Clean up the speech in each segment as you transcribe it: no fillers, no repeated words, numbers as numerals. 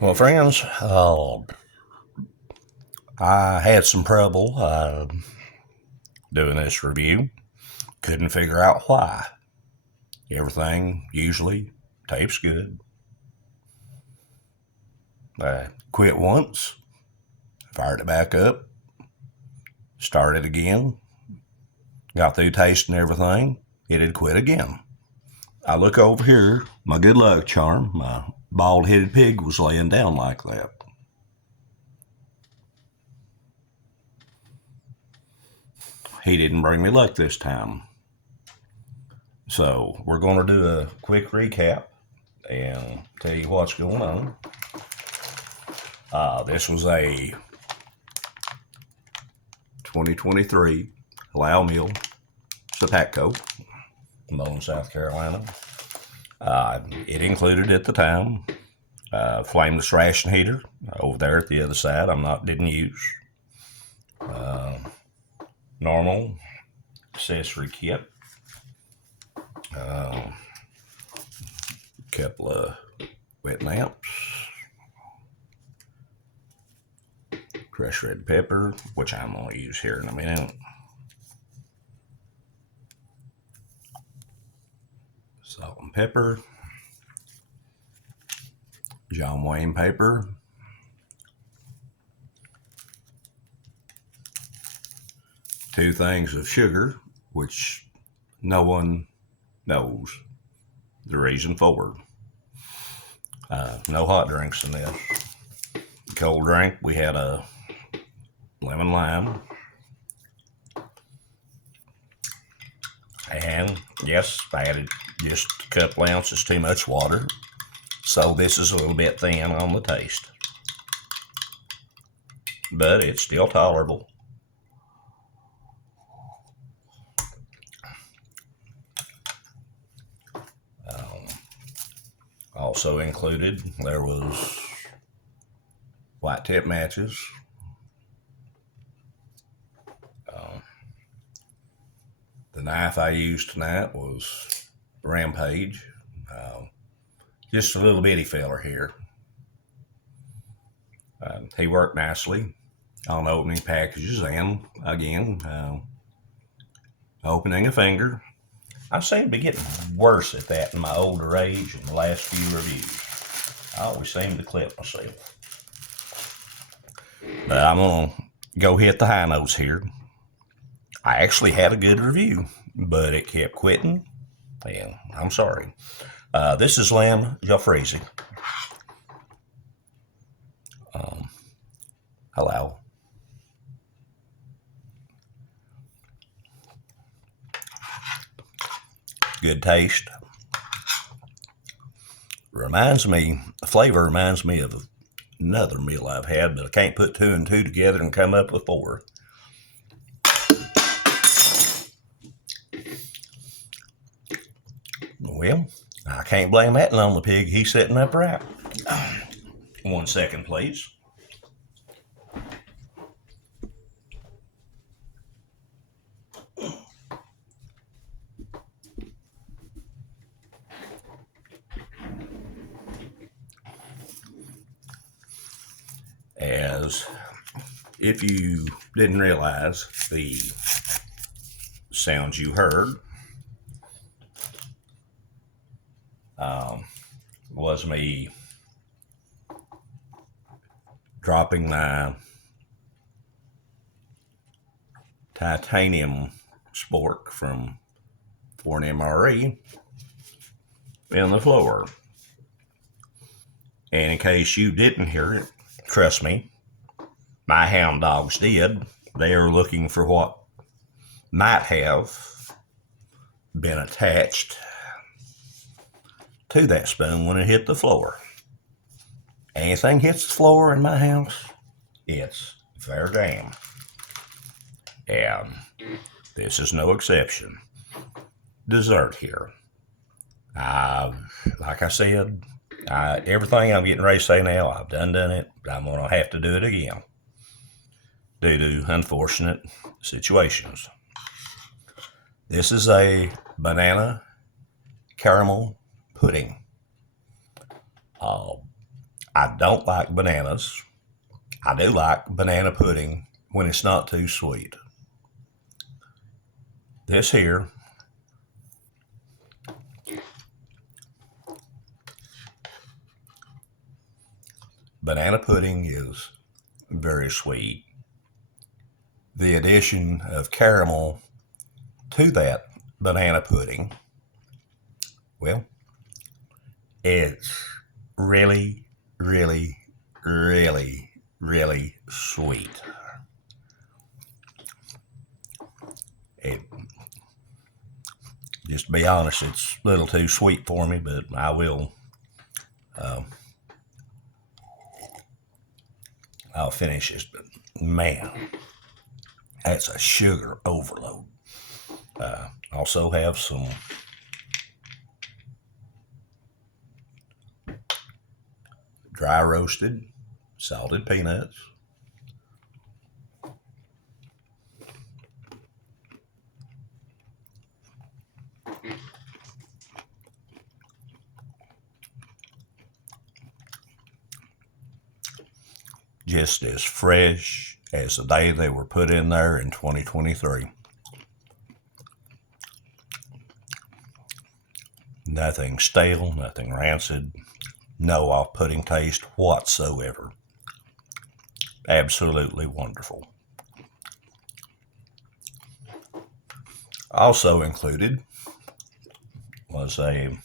Well, friends, I had some trouble doing this review. Couldn't figure out why. Everything usually tapes good. I quit once, fired it back up, started again, got through tasting everything. It had quit again. I look over here, my good luck charm, my bald headed pig was laying down like that. He didn't bring me luck this time. So we're going to do a quick recap and tell you what's going on. This was a 2023 Halal meal, Sapatco, Moline, South Carolina. It included at the time flameless ration heater over there at the other side. Didn't use normal accessory kit. Couple of wet lamps, crushed red pepper, which I'm going to use here in a minute. Salt and pepper, John Wayne paper, two things of sugar, which no one knows the reason for. No hot drinks in this. Cold drink, we had a lemon lime. And yes, I added just a couple ounces too much water. So this is a little bit thin on the taste. But it's still tolerable. Also included, there was white tip matches. The knife I used tonight was Rampage. Just a little bitty feller here. He worked nicely on opening packages and, again, opening a finger. I seem to be getting worse at that in my older age in the last few reviews. I always seem to clip myself. But I'm going to go hit the high notes here. I actually had a good review, but it kept quitting, and I'm sorry. This is lamb jalfrezi. Halal. Good taste. The flavor reminds me of another meal I've had, but I can't put two and two together and come up with four. Well, I can't blame that on the pig. He's sitting upright. 1 second, please. As if you didn't realize, the sounds you heard was me dropping my titanium spork from 4MRE in the floor. And in case you didn't hear it, trust me, my hound dogs did. They are looking for what might have been attached to that spoon when it hit the floor. Anything hits the floor in my house, it's fair game. And this is no exception. Dessert here. Like I said, everything I'm getting ready to say now, I've done it. I'm going to have to do it again due to unfortunate situations. This is a banana caramel pudding. I don't like bananas. I do like banana pudding when it's not too sweet. This here banana pudding is very sweet. The addition of caramel to that banana pudding, well, it's really, really, really, really sweet. It, just to be honest, it's a little too sweet for me, but I will. I'll finish this, but man, that's a sugar overload. Also have some dry roasted salted peanuts. Just as fresh as the day they were put in there in 2023. Nothing stale, nothing rancid, no off-putting taste whatsoever. Absolutely wonderful. Also included was a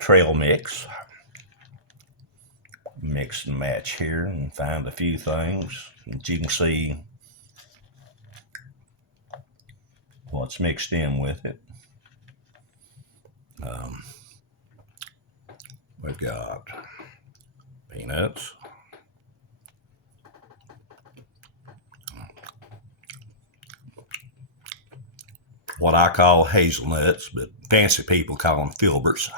trail mix. Mix and match here and find a few things that you can see what's mixed in with it. We've got peanuts, what I call hazelnuts, but fancy people call them filberts.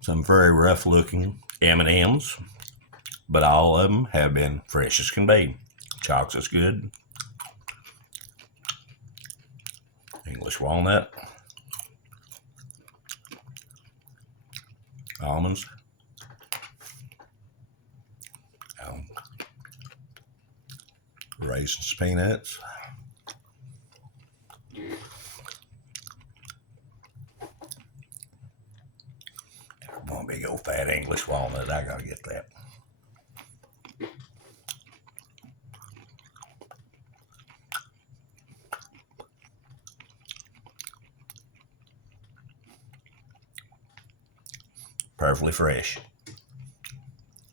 Some very rough looking M&Ms, but all of them have been fresh as can be. Chocolate's good. English walnut. Almonds. Raisins, peanuts. One big old fat English walnut. I gotta get that. Perfectly fresh.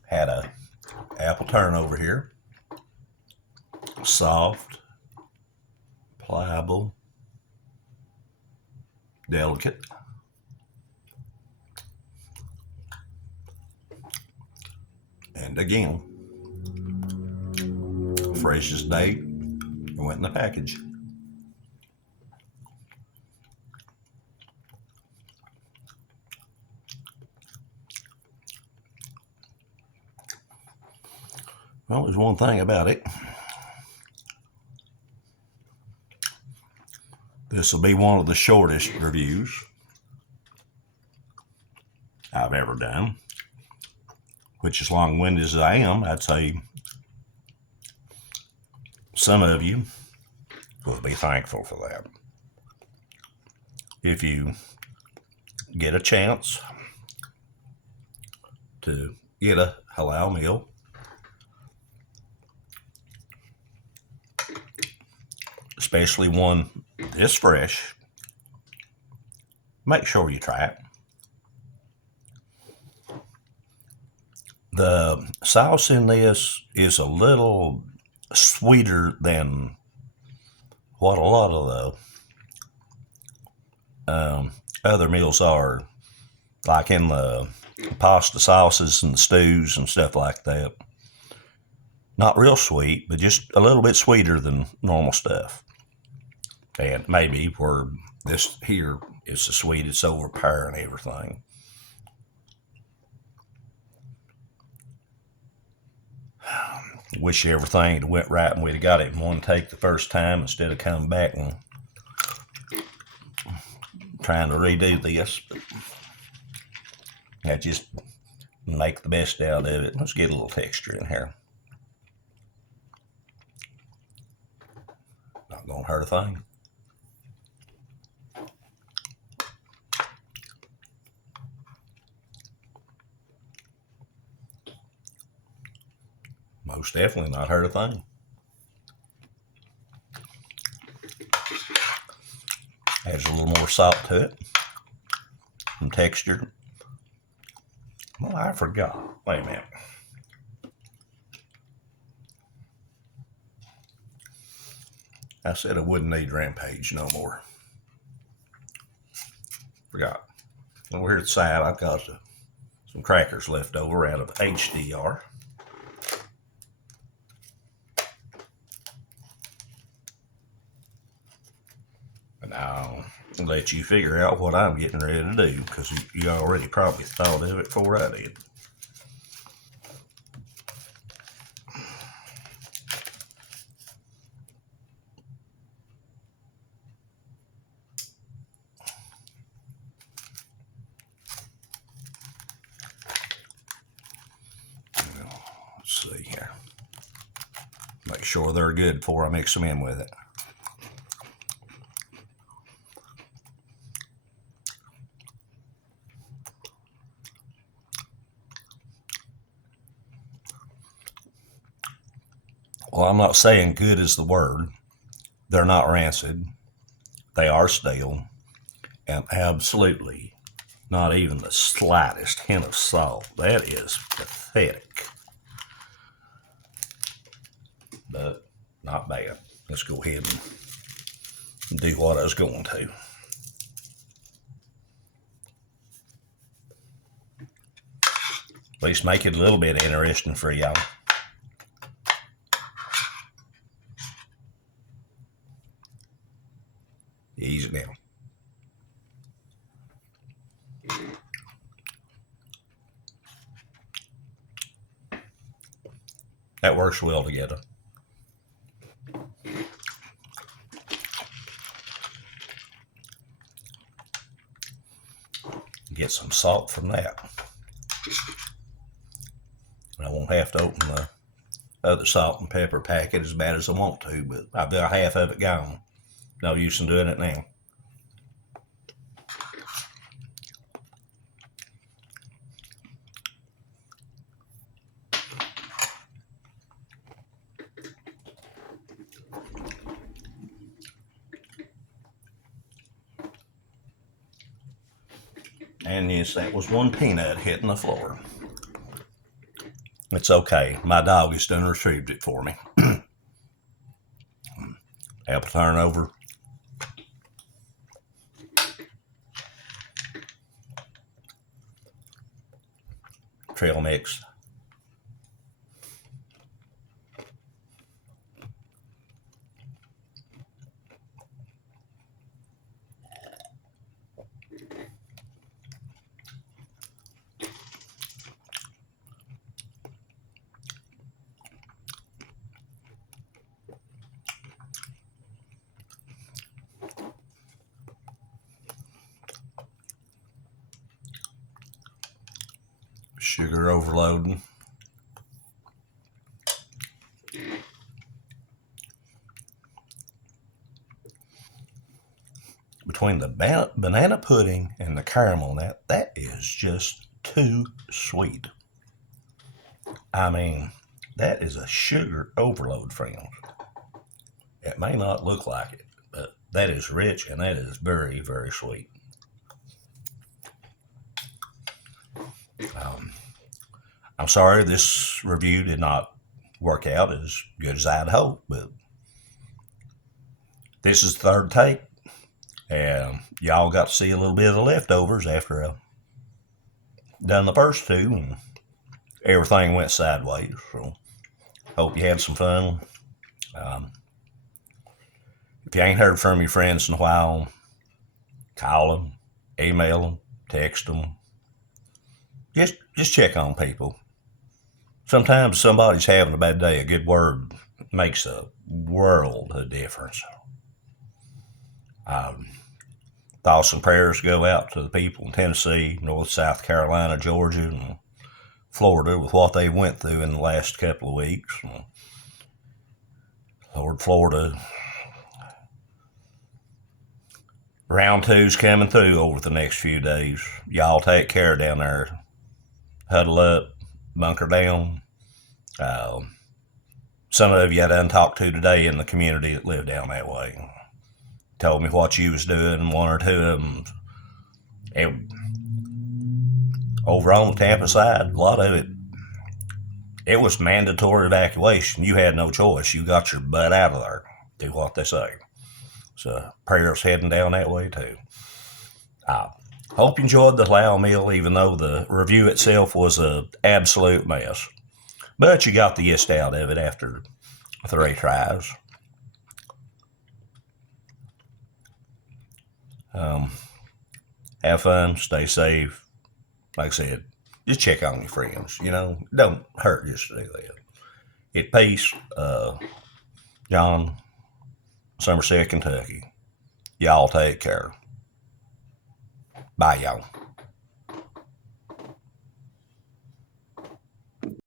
Had a apple turnover here. Soft, pliable, delicate. And again, fresh as day, it went in the package. Well, there's one thing about it. This will be one of the shortest reviews I've ever done, which, as long-winded as I am, I'd say some of you will be thankful for that. If you get a chance to get a halal meal, especially one this fresh, make sure you try it. The sauce in this is a little sweeter than what a lot of the other meals are, like in the pasta sauces and stews and stuff like that. Not real sweet, but just a little bit sweeter than normal stuff. And maybe where this here is so sweet it's overpowering everything. Wish everything had went right and we'd have got it in one take the first time instead of coming back and trying to redo this, but I just make the best out of it. Let's get a little texture in here. Not gonna hurt a thing. Most definitely not hurt a thing. Adds a little more salt to it. Some texture. Well, I forgot. Wait a minute. I said I wouldn't need Rampage no more. Forgot. Over here at the side, I've got some crackers left over out of HDR. And I'll let you figure out what I'm getting ready to do, because you already probably thought of it before I did. Let's see here. Make sure they're good before I mix them in with it. Well, I'm not saying good is the word. They're not rancid. They are stale, and absolutely not even the slightest hint of salt. That is pathetic. But not bad. Let's go ahead and do what I was going to. At least make it a little bit interesting for y'all. Easy now. That works well together. Get some salt from that. I won't have to open the other salt and pepper packet as bad as I want to, but I've got half of it gone. No use in doing it now. And yes, that was one peanut hitting the floor. It's okay. My dog has done retrieved it for me. Apple turnover. Trail mix. Sugar overloading. Between the banana pudding and the caramel, that is just too sweet. I mean, that is a sugar overload, friends. It may not look like it, but that is rich and that is very, very sweet. I'm sorry this review did not work out as good as I'd hoped, but this is the third take, and y'all got to see a little bit of the leftovers after I done the first two, and everything went sideways. So, hope you had some fun. If you ain't heard from your friends in a while, call them, email them, text them. Just check on people. Sometimes somebody's having a bad day. A good word makes a world of difference. Thoughts and prayers go out to the people in Tennessee, North, South Carolina, Georgia, and Florida with what they went through in the last couple of weeks. Lord, Florida, round two's coming through over the next few days. Y'all take care down there. Huddle up, bunker down. Some of you I done talked to today in the community that live down that way told me what you was doing. One or two of them, over on the Tampa side, a lot of it was mandatory evacuation. You had no choice. You got your butt out of there. Do what they say. So prayers heading down that way too. I hope you enjoyed the halal meal, even though the review itself was an absolute mess. But you got the gist out of it after 3 tries. Have fun, stay safe. Like I said, just check on your friends. Don't hurt just to do that. At peace, John, Somerset, Kentucky. Y'all take care. Bye, y'all.